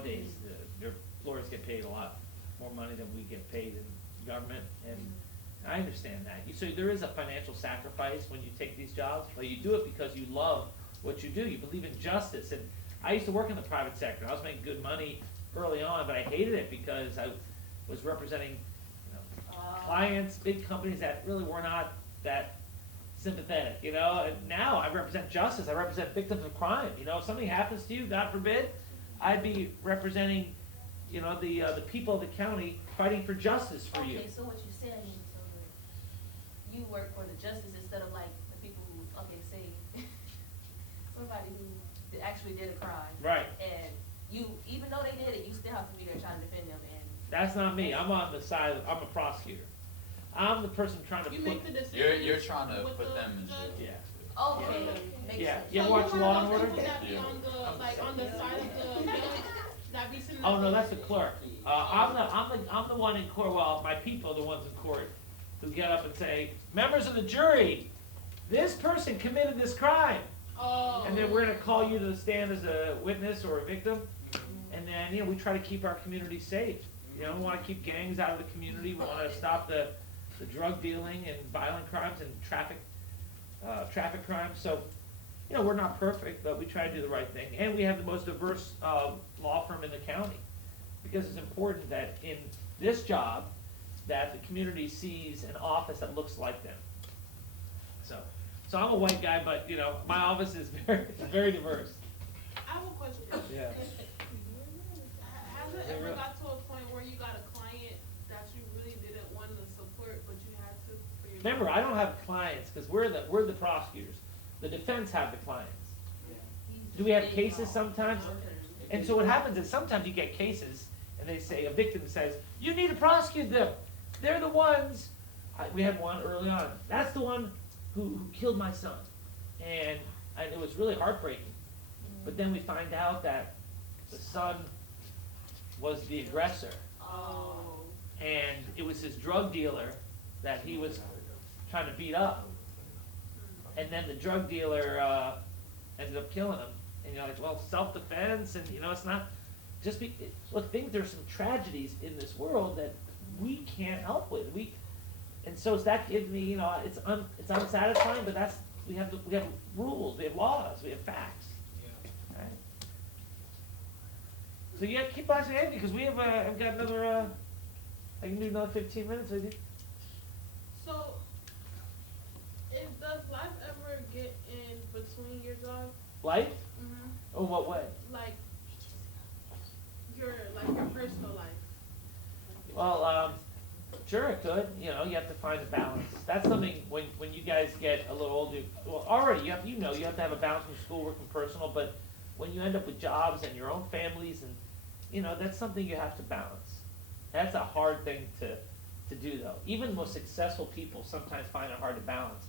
nowadays, your lawyers get paid a lot more money than we get paid in government, and I understand that. So there is a financial sacrifice when you take these jobs, but you do it because you love what you do. You believe in justice. And I used to work in the private sector. I was making good money early on, but I hated it because I was representing, clients, big companies that really were not that sympathetic, and now I represent justice. I represent victims of crime. If something happens to you, God forbid, I'd be representing, the people of the county fighting for justice for you. Okay, so what you're saying is, you work for the justice instead of like the people who, say, somebody who actually did a crime. Right. And you, even though they did it, you still have to be there trying to defend them. And that's not me. I'm on the side of, I'm a prosecutor. I'm the person trying to make the decision. You're trying to put them in jail. Yeah. okay, makes Yeah. sense. You ever So watch you're Law one and of Order? those people that be on the side of the bench, that be sitting. Oh no, that's the clerk. I'm the one in court. Well, my people are the ones in court who get up and say, members of the jury, this person committed this crime, Oh. and then we're going to call you to the stand as a witness or a victim, and then we try to keep our community safe. We want to keep gangs out of the community. We want to stop the drug dealing and violent crimes and traffic crimes. So, we're not perfect, but we try to do the right thing. And we have the most diverse law firm in the county, because it's important that in this job that the community sees an office that looks like them. So I'm a white guy, but my office is very diverse. I have a question. Yeah. Has it ever got to a point where you got a client that you really didn't want to support, but you had to? Remember, I don't have clients because we're the prosecutors. The defense have the clients. Do we have cases sometimes? And so what happens is sometimes you get cases and they say, a victim says, you need to prosecute them. They're the ones. We had one early on. That's the one who killed my son. And it was really heartbreaking. But then we find out that the son was the aggressor. Oh. And it was his drug dealer that he was trying to beat up. And then the drug dealer ended up killing him. And you're like, well, self-defense, and it's not just look, there's some tragedies in this world that we can't help with. And so that gives me, it's unsatisfying, but we have rules, we have laws, we have facts. Yeah. Right? So keep asking Andy, because we have I've got another I can do another 15 minutes with you. So, does life ever get in between your job? Life? Mm-hmm. Oh, what way? Like your personal life. Well, sure it could. You have to find a balance. That's something when you guys get a little older. Well, already you have to have a balance from schoolwork and personal. But when you end up with jobs and your own families, and that's something you have to balance. That's a hard thing to do, though. Even the most successful people sometimes find it hard to balance.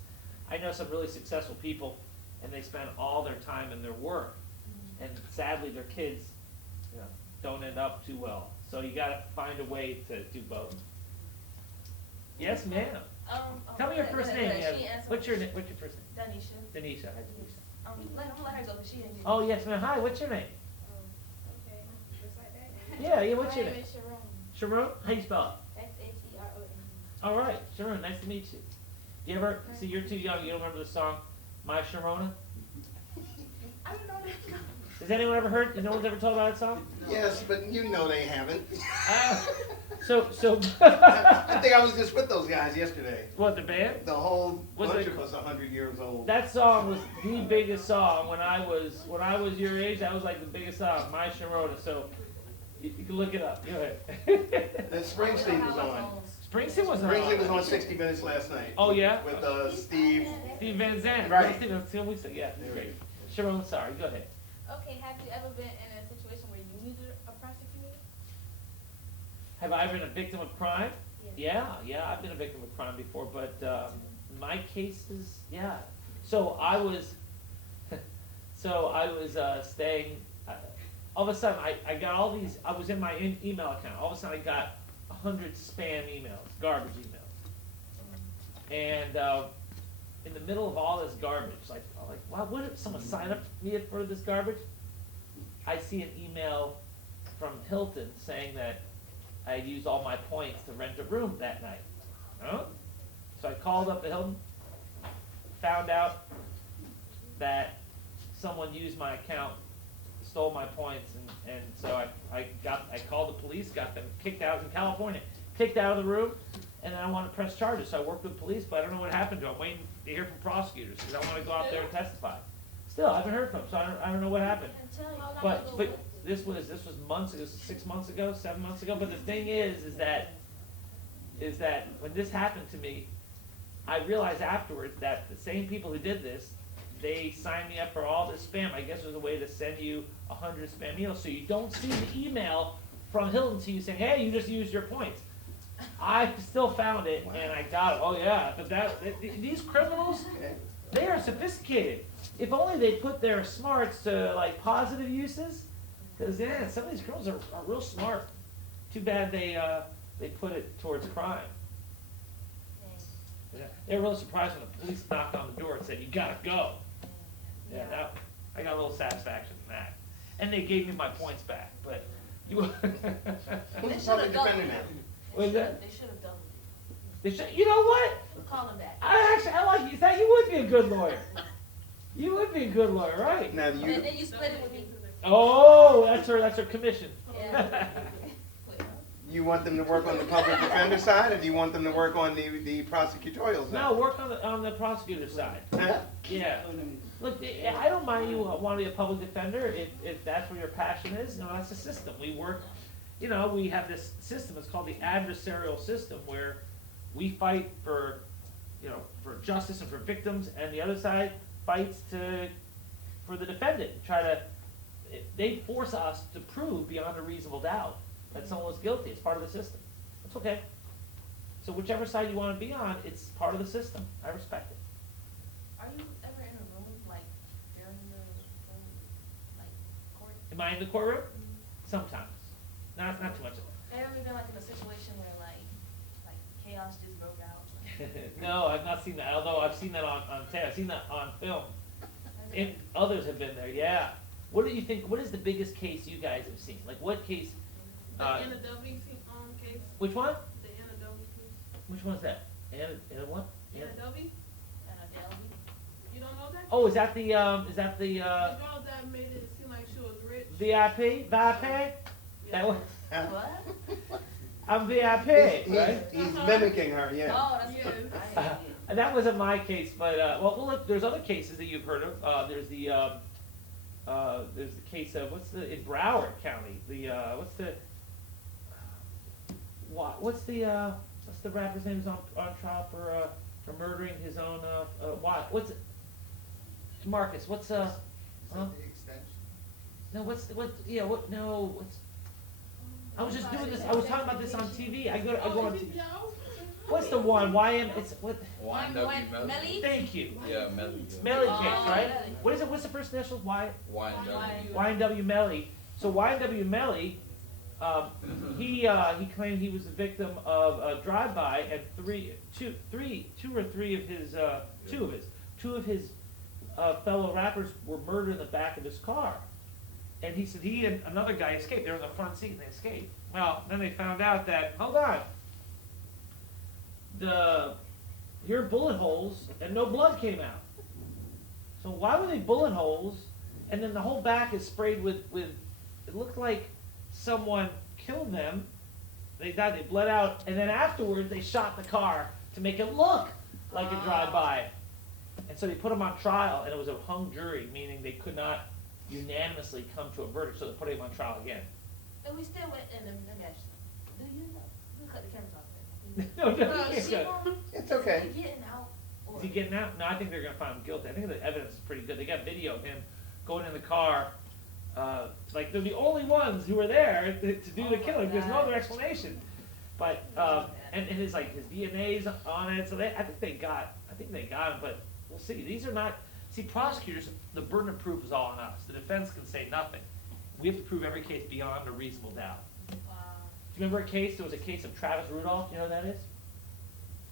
I know some really successful people, and they spend all their time in their work, and sadly their kids don't end up too well. So you got to find a way to do both. Yes, ma'am. Tell me your first name. What's your first name? Danisha. Denisha. Hi, Denisha. Let her go, 'cause she didn't. Oh, yes, ma'am. Hi, what's your name? Okay, just like that. Yeah, what's your My name? name is Sharon. Sharon? How you spell it? Sharon. All right, Sharon, nice to meet you. You ever, see, you're too young, you don't remember the song, My Sharona? I don't know that. Has anyone ever heard, no one's ever told about that song? Yes, but they haven't. So I think I was just with those guys yesterday. what, the band? The whole Was bunch it- of us 100 years old. That song was the biggest song when I was your age. That was like the biggest song, My Sharona. So you can look it up. Go ahead. And Springsteen was on. Springsteen was on. Springsteen was on 60 Minutes last night. Oh yeah. With Steve. Steve Van Zandt. Right. Steve, yeah, great. Sharon, sorry. Go ahead. Okay, have you ever been in a situation where you needed a prosecutor? Have I been a victim of crime? Yes. Yeah, I've been a victim of crime before, but my cases, yeah. So I was staying. All of a sudden, I got all these. I was in my email account. All of a sudden, I got 100 spam emails, garbage emails, and in the middle of all this garbage, I'm like, wow, what if someone sign up me for this garbage? I see an email from Hilton saying that I used all my points to rent a room that night. Huh? So I called up the Hilton, found out that someone used my account, stole my points, and so I called the police, got them kicked out in California, kicked out of the room, and then I want to press charges. So I worked with police, but I don't know what happened to them. I'm waiting to hear from prosecutors because I want to go out there and testify. Still, I haven't heard from them, so I don't know what happened. But this was months ago, 6 months ago, 7 months ago. But the thing is that when this happened to me, I realized afterwards that the same people who did this, they signed me up for all this spam. I guess it was a way to send you 100 spam emails, so you don't see the email from Hilton to you saying, "Hey, you just used your points." I still found it and I got it. Oh yeah, but these criminals, they are sophisticated. If only they put their smarts to like positive uses, because yeah, some of these criminals are real smart. Too bad they put it towards crime. Yeah, they were really surprised when the police knocked on the door and said, "You gotta go." Yeah, I got a little satisfaction in that, and they gave me my points back. But you, Who's the public defender now? what is that? They should have doubled it. They should, you know what? Call them back. I like you. That you would be a good lawyer. You would be a good lawyer, right? Now And then you split it with me. Oh, that's her commission. Yeah. you want them to work on the public defender side, or do you want them to work on the prosecutorial side? No, work on the prosecutor side. Yeah. Look, I don't mind you want to be a public defender if that's where your passion is. No, that's the system. We work, we have this system. It's called the adversarial system, where we fight for justice and for victims, and the other side fights for the defendant. They force us to prove beyond a reasonable doubt that someone was guilty. It's part of the system. It's okay. So whichever side you want to be on, it's part of the system. I respect it. Are you ever in a room like during the court? Am I in the courtroom? Sometimes. Not too much. Have you ever been like in a situation where like chaos just broke out? No, I've not seen that. Although I've seen that on tape. I've seen that on film. And others have been there. Yeah. What do you think? What is the biggest case you guys have seen? Like what case? The Anna W. Case. Which one? The Anna W. case. Which one's that? Anna what? Anna W. And a Delby? You don't know that? Oh, is that the The girl that made it seem like she was rich. VIP? Yeah. That one? What? I'm VIP, right? He's mimicking her, yeah. Oh, that's Yes. good. I didn't see it. That wasn't my case, but well, look, there's other cases that you've heard of. There's the case of in Broward County. What's the rapper's name is on trial for murdering his own what's it? Marcus? What's Is that the extension? no what's I was just doing this. I was talking about this on TV. I go on. What's the one? It's what? YNW Melly? Thank you. Yeah, Melly. Melly Oh, case, right? Melly. What is it? What's the first initials? YNW. YNW Melly. So YNW Melly, he claimed he was the victim of a drive-by, and two of his fellow rappers were murdered in the back of his car. And he said he and another guy escaped. They were in the front seat and they escaped. Well, then they found out that, hold on, here are bullet holes and no blood came out. So why were they bullet holes? And then the whole back is sprayed with it looked like someone killed them. They died, they bled out, and then afterwards they shot the car to make it look like a drive-by. And so they put him on trial, and it was a hung jury, meaning they could not unanimously come to a verdict, so they put him on trial again. And we still went in the match. Do you know? We cut the cameras off. No, no, Well, you can't she go. won't- It's okay. Is he getting out? Or? Is he getting out? No, I think they're going to find him guilty. I think the evidence is pretty good. They got video of him going in the car. Like they're the only ones who were there to do the killing. There's no other explanation. But and his DNA's on it. So I think they got him. But we'll see. These are not. See, prosecutors, the burden of proof is all on us. The defense can say nothing. We have to prove every case beyond a reasonable doubt. Wow. Do you remember there was a case of Travis Rudolph? You know who that is?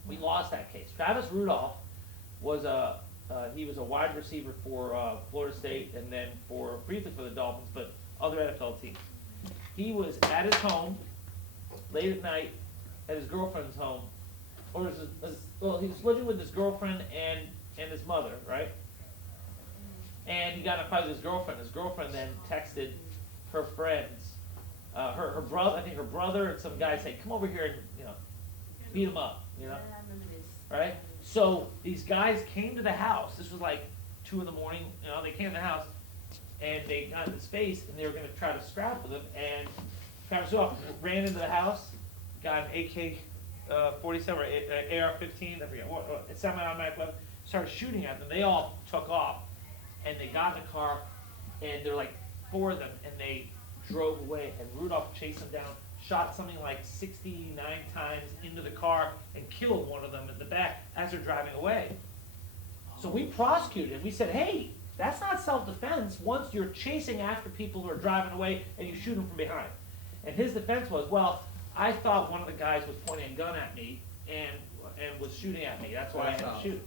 We lost that case. Travis Rudolph was he was a wide receiver for Florida State and then briefly for the Dolphins, but other NFL teams. he was at his home, late at night, at his girlfriend's home, or he was living with his girlfriend and his mother, right? And he got in a fight with his girlfriend. His girlfriend then texted her friends, her brother, I think her brother and some guy saying, come over here and, beat him up, Yeah, I remember this. right? So these guys came to the house. This was like 2 in the morning, they came to the house and they got in his face and they were gonna try to scrap with him, and Travis ran into the house, got an AK-47 or AR-15, I forget what, a semi-automatic weapon, started shooting at them. They all took off, and they got in the car, and there were like 4 of them, and they drove away, and Rudolph chased them down, shot something like 69 times into the car, and killed one of them in the back as they're driving away. So we prosecuted him. We said, hey, that's not self-defense once you're chasing after people who are driving away and you shoot them from behind. And his defense was, well, I thought one of the guys was pointing a gun at me and was shooting at me. That's why I had to shoot,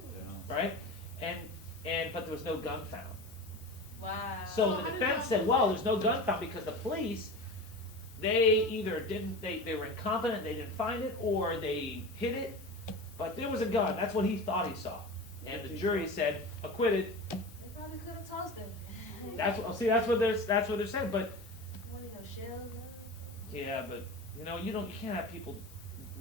right? But there was no gun found. Wow. So the defense said, well, there's no gun found because the police, they either didn't, they were incompetent, they didn't find it, or they hid it, but there was a gun. That's what he thought he saw. And the jury said, acquitted. They probably could have tossed him. That's what they're saying, but, Wanting no shells. yeah, but, you can't have people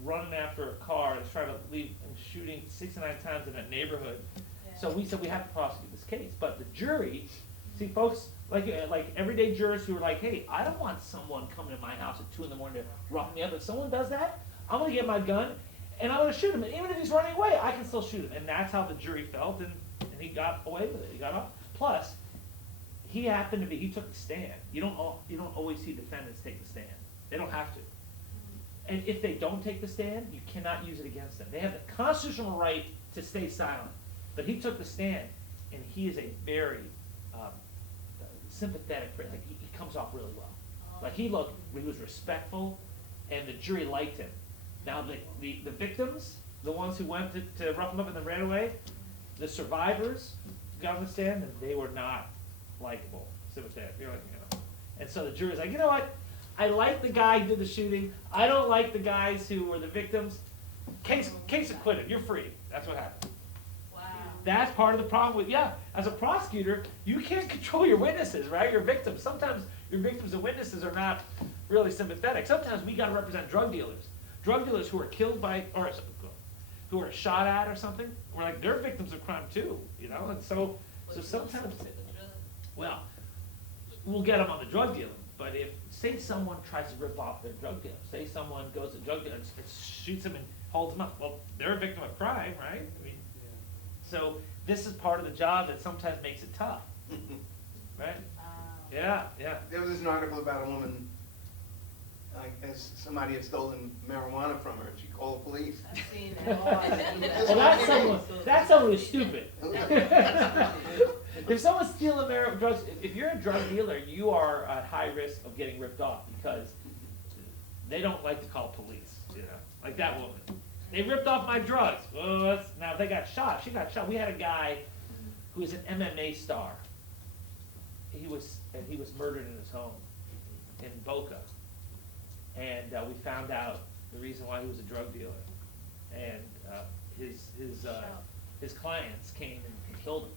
running after a car and trying to leave and shooting 69 times in a neighborhood. Yeah. So we said we have to prosecute this case, but the jury, see, folks, like everyday jurors who are like, hey, I don't want someone coming to my house at 2 in the morning to rough me up. If someone does that, I'm gonna get my gun and I'm gonna shoot him. And even if he's running away, I can still shoot him. And that's how the jury felt, and he got away with it. He got off. Plus, he took the stand. You don't always see defendants take the stand. They don't have to. And if they don't take the stand, you cannot use it against them. They have the constitutional right to stay silent. But he took the stand, and he is a very sympathetic person. Like, he comes off really well. Like, he was respectful, and the jury liked him. Now, the victims, the ones who went to rough him up and then ran away, the survivors got on the stand, and they were not likable, sympathetic. They're like, And so the jury's like, you know what? I like the guy who did the shooting. I don't like the guys who were the victims. Case acquitted. You're free. That's what happened. Wow. That's part of the problem with, as a prosecutor, you can't control your witnesses, right? Your victims. Sometimes your victims and witnesses are not really sympathetic. Sometimes we got to represent drug dealers. Drug dealers who are killed by, or who are shot at or something. We're like, they're victims of crime too, And so sometimes, well, we'll get them on the drug dealer. But if, say someone tries to rip off their drug dealer, say someone goes to drug dealer and shoots him and holds him up, well, they're a victim of crime, right? So this is part of the job that sometimes makes it tough, right? Yeah. There was an article about a woman, somebody had stolen marijuana from her, and she called the police. I've seen that. Well, that's someone who's stupid. If someone's stealing drugs, if you're a drug dealer, you are at high risk of getting ripped off because they don't like to call police, like that woman. They ripped off my drugs. Well, now they got shot. She got shot. We had a guy who was an MMA star. He was murdered in his home in Boca, and we found out the reason why he was a drug dealer, and his clients came and killed him.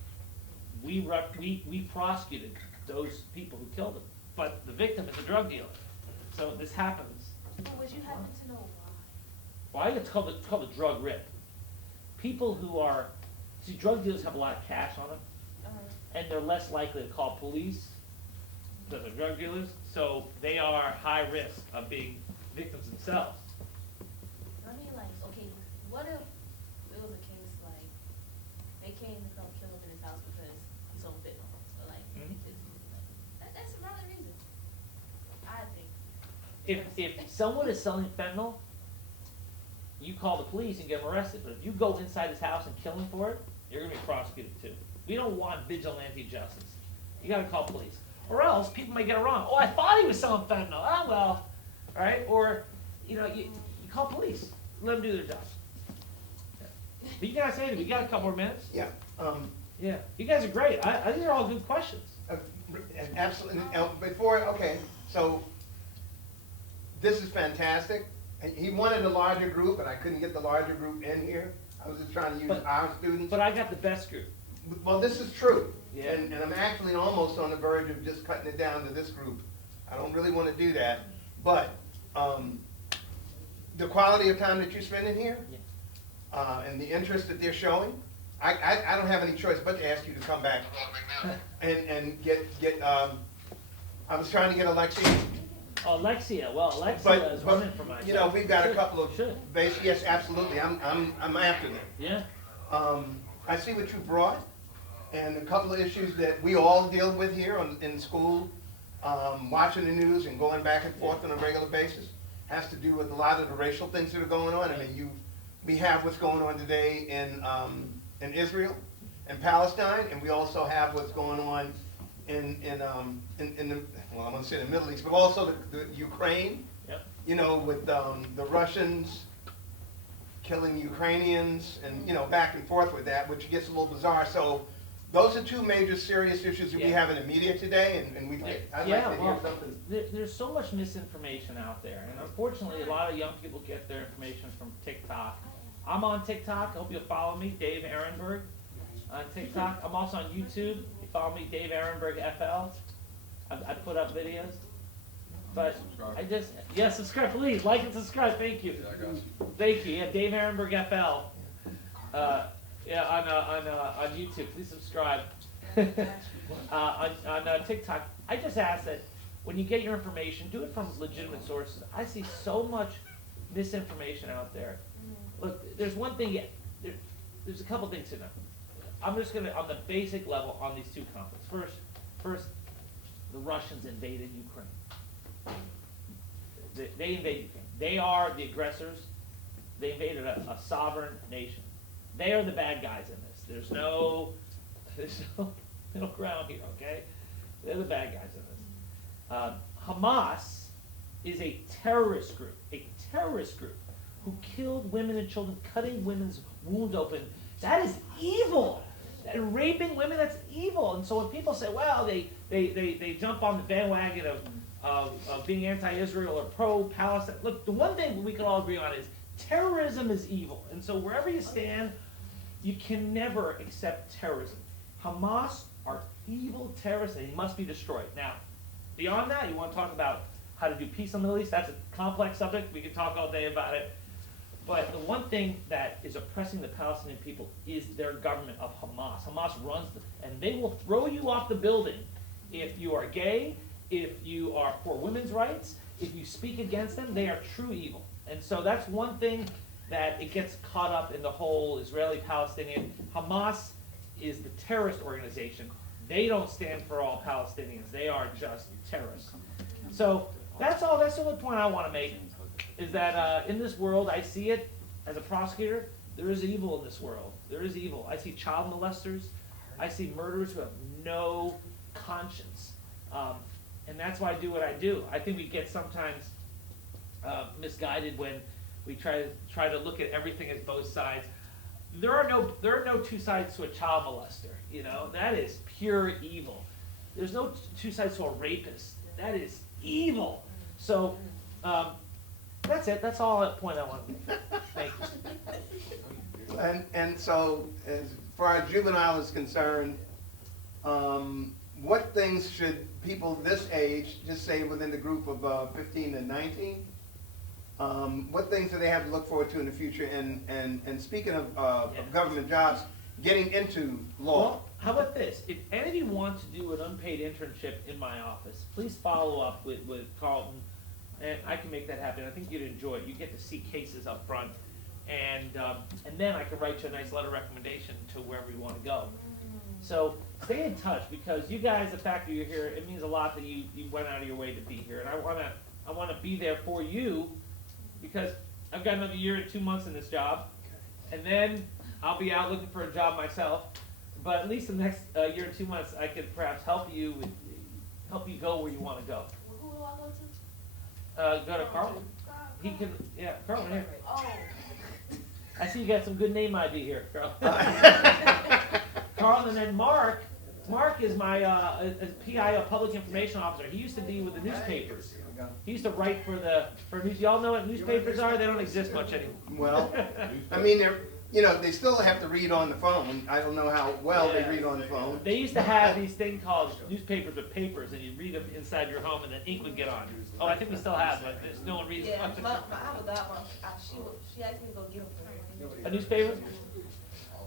We prosecuted those people who killed him, but the victim is a drug dealer. So this happens. But would you happen to know why? Why? It's called the drug rip. People who are, drug dealers have a lot of cash on them, and they're less likely to call police because they're drug dealers, so they are high risk of being victims themselves. I mean, like, okay, what if it was a case like they came to come kill him in his house because he's on fentanyl, or like, that's a valid reason, I think. If someone is selling fentanyl, you call the police and get them arrested. But if you go inside his house and kill him for it, you're going to be prosecuted too. We don't want vigilante justice. You got to call police. Or else people may get it wrong. Oh, I thought he was selling fentanyl. Oh, well. All right? Or, you call police. Let them do their job. Yeah. But you guys say, we got a couple more minutes? Yeah. Yeah. You guys are great. These are all good questions. Absolutely. So this is fantastic. And he wanted a larger group, and I couldn't get the larger group in here. I was just trying to use But- our students. But I got the best group. Well, this is true. Yeah. And I'm actually almost on the verge of just cutting it down to this group. I don't really want to do that. But the quality of time that you spend in here, and the interest that they're showing, I don't have any choice but to ask you to come back and get I was trying to get Alexia. Oh, Alexia, well, Alexia But, is running for my you know, we've got a couple of Should. yes, absolutely, I'm after them. Yeah, I see what you brought, and a couple of issues that we all deal with here in school, watching the news and going back and forth on a regular basis, has to do with a lot of the racial things that are going on. I mean, we have what's going on today in Israel and Palestine, and we also have what's going on in the, well, I want to say the Middle East, but also the Ukraine. Yep. You know, with the Russians killing Ukrainians, and you know, back and forth with that, which gets a little bizarre. So those are two major serious issues that we have in the media today, and I'd like to hear something. There's so much misinformation out there, and unfortunately, a lot of young people get their information from TikTok. I'm on TikTok. I hope you'll follow me, Dave Aronberg, on TikTok. I'm also on YouTube. You follow me, Dave Aronberg FL. I put up videos. But Subscribe. subscribe, please. Like and subscribe. Thank you. Yeah, I got you. Thank you. Yeah, Dave Aronberg FL. On YouTube. Please subscribe. on TikTok, I just ask that when you get your information, do it from legitimate sources. I see so much misinformation out there. Look, there's one thing. There's a couple things to know. I'm just gonna, on the basic level, on these two conflicts. First, the Russians invaded Ukraine. They invaded Ukraine. They are the aggressors. They invaded a sovereign nation. They are the bad guys in this. There's no middle ground here, okay? They're the bad guys in this. Hamas is a terrorist group who killed women and children, cutting women's wounds open. That is evil. And raping women, that's evil. And so when people say, well, they jump on the bandwagon of being anti-Israel or pro-Palestine, look, the one thing we can all agree on is terrorism is evil. And so wherever you stand, you can never accept terrorism. Hamas are evil terrorists, and they must be destroyed. Now, beyond that, you want to talk about how to do peace in the Middle East? That's a complex subject. We can talk all day about it. But the one thing that is oppressing the Palestinian people is their government of Hamas. Hamas runs them, and they will throw you off the building if you are gay, if you are for women's rights, if you speak against them. They are true evil. And so that's one thing that it gets caught up in the whole Israeli-Palestinian. Hamas is the terrorist organization. They don't stand for all Palestinians. They are just terrorists. So that's all. That's the only point I want to make, is that in this world, I see it as a prosecutor. There is evil in this world. There is evil. I see child molesters. I see murderers who have no conscience. And that's why I do what I do. I think we get sometimes misguided when we try to look at everything as both sides. There are no two sides to a child molester. You know, that is pure evil. There's no two sides to a rapist. That is evil. So that's it. That's all the point I want to make. Thank you. And so, as far as juvenile is concerned, what things should people this age, just say within the group of 15 and 19, what things do they have to look forward to in the future? And speaking of government jobs, getting into law. Well, how about this? If any of you want to do an unpaid internship in my office, please follow up with Carlton, and I can make that happen. I think you'd enjoy it. You get to see cases up front, and then I can write you a nice letter of recommendation to wherever you want to go. So stay in touch, because you guys, the fact that you're here, it means a lot that you went out of your way to be here, and I want to be there for you, because I've got another year and 2 months in this job, and then I'll be out looking for a job myself. But at least the next year and 2 months, I could perhaps help you go where you want to go. Who do I go to? Go to Carlton. He can, Carlton here. Oh. I see you got some good name ID here, Carlton. Carlton, and then Mark Mark is my PI, public information officer. He used to be with the newspapers. He used to write for news. Y'all know what newspapers are? They don't exist much anymore. Well, I mean, they still have to read on the phone. I don't know how well they read on the phone. They used to have these things called newspapers with papers, and you'd read them inside your home, and then ink would get on. Oh, I think we still have, but there's no one reads Yeah, much. I have a godmom. She asked me to go get them for her. A newspaper?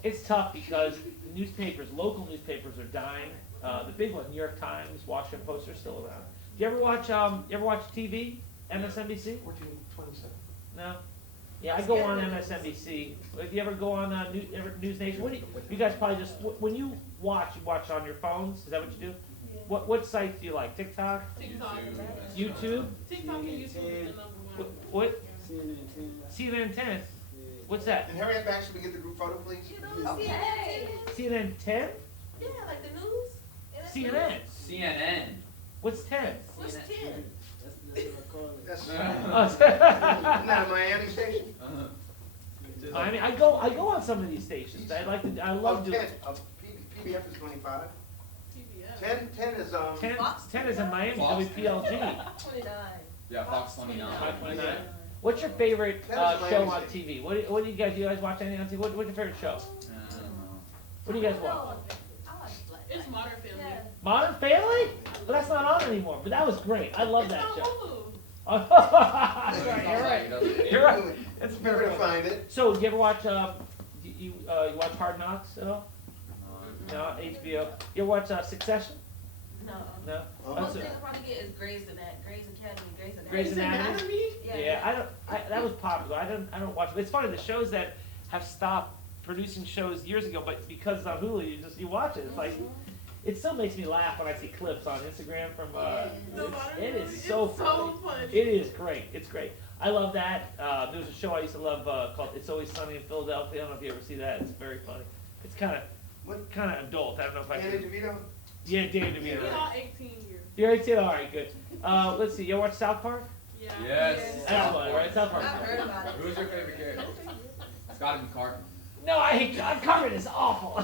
It's tough because newspapers, local newspapers, are dying. The big ones, New York Times, Washington Post, are still around. Do you ever watch TV? MSNBC? 1427. No. Yeah, I go on MSNBC. Do you ever go on News Nation? What do you guys probably just when you watch on your phones? Is that what you do? Yeah. What sites do you like? TikTok? TikTok. YouTube? TikTok and YouTube is the number one. What? CNN 10. What's that? And hurry up, back so we get the group photo, please. You know, Okay. CNN 10? Yeah, like the news. CNN. CNN. What's 10? What's 10? That's Oh, not a Miami station. I mean, I go on some of these stations. I love doing. 10. PBF is 25. TBS. 10 is 10 is in Miami, Fox. WPLG. 29. Yeah, Fox 29. 529. What's your favorite That is show Miami on Station. TV? What do you guys watch anything on TV? What's your favorite show? What do you guys watch? I watch Black. It's Modern Family. Yeah. Modern Family? But that's not on anymore. But that was great. I love It's that on show. Hulu. Oh, you're right. You're right. It's We're very gonna find it. So, do you ever watch you watch Hard Knocks at all? No, HBO. You ever watch Succession? No. No. Oh. That's Most it. thing I probably get is Grey's Academy. Grey's Anatomy? Yeah. Yeah, that was popular. I don't watch it. It's funny, the shows that have stopped producing shows years ago, but because it's on Hulu, you watch it. It's like, it still makes me laugh when I see clips on Instagram from, it is so funny. funny. It is great. It's great. I love that. There was a show I used to love called It's Always Sunny in Philadelphia. I don't know if you ever see that. It's very funny. It's kind of adult. I don't know if I Danny can. DeVito? Yeah, Danny We're DeVito. all 18 years. You're 18? All right, good. Let's see. You watch South Park? Yeah. Yes. That's funny, right? South Park. I've heard about it. Who's your favorite character? It's gotta be Cartman. No, I hate Cartman. Is awful.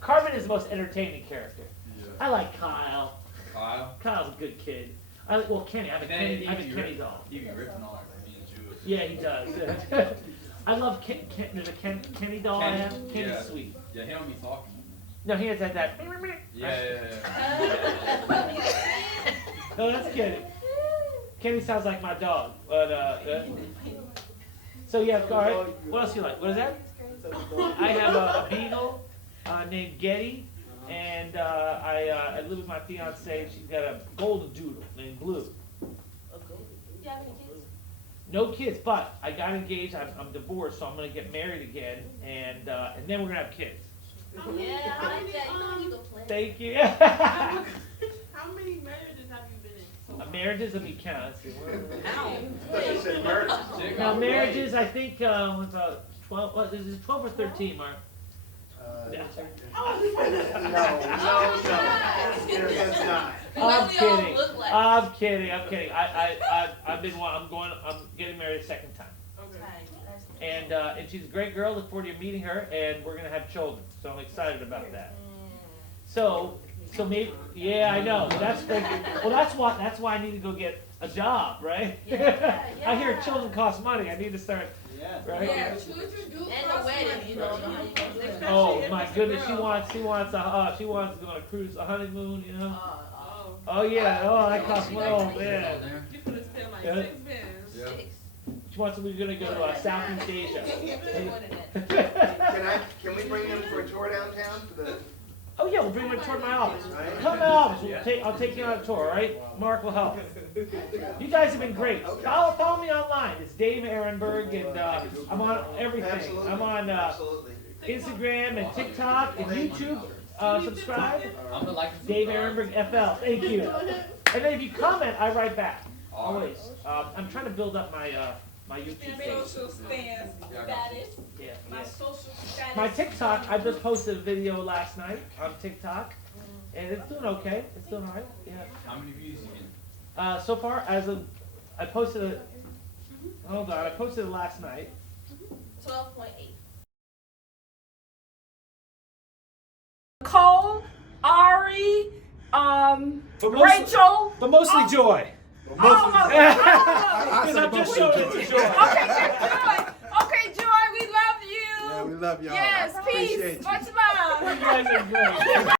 Cartman is the most entertaining character. I like Kyle. Kyle. Kyle's a good kid. Kenny. I have a Kenny doll. You be ripping on like being Jewish. Yeah, he does. I love there's a Kenny doll I have. Kenny's yeah. sweet. Yeah, he don't be talking. No, he has that. Yeah. No, that's Kenny. Kenny sounds like my dog. But so yeah, all right. What else you like? What is that? I have a beagle named Getty, and I live with my fiance. She's got a golden doodle named Blue. Do you have any kids? No kids, but I got engaged. I'm divorced, so I'm gonna get married again, and then we're gonna have kids. Yeah, I like that. You know you can plan. Thank you. How many marriages have you been in? So far? Marriages, let me count. Let's see. I thought you said murder. Now marriages, I think was about 12. What is it? 12 or 13, Mark? No. It's not. I'm What we all kidding. look like. I'm kidding. I'm getting married a second time. Okay. And she's a great girl. Look forward to meeting her, and we're gonna have children. So I'm excited about that. So maybe, yeah, I know. That's great. Well, that's why I need to go get a job, right? Yeah, I hear yeah. children cost money. I need to start, right? Yeah, children do And cost the wedding, money. you know how you gonna do it. Oh my goodness, she wants to go on a cruise, a honeymoon, you know. Oh. Oh yeah, oh that costs money. Oh man. You could have spent like Yeah. 6 bands. Yeah. She wants to. We're gonna go to Southeast Asia. Can we bring them for a tour downtown for the? Oh yeah, we'll bring them toward my office. Right. Come to my office. I'll take you on a tour, all right? Mark will help. You guys have been great. Follow me online. It's Dave Aronberg, and I'm on everything. Absolutely. I'm on Absolutely. Instagram and TikTok and YouTube. Subscribe. I'm gonna like Dave Aronberg FL. Thank you. And then if you comment, I write back. Always. I'm trying to build up my my YouTube page. Social stance, status, Yeah. my social status. My TikTok, I just posted a video last night on TikTok, and it's doing okay. It's doing all right. Yeah. How many views you get? So far, I posted it. Hold on, I posted it last night. 12.8. Cole But mostly- Rachel. But mostly Joy. Oh, Because I'm just showing it to Joy. okay, Joy. Okay, Joy, we love you. Yeah, we love y'all. Yes, Appreciate peace. you. Much love. You guys are great.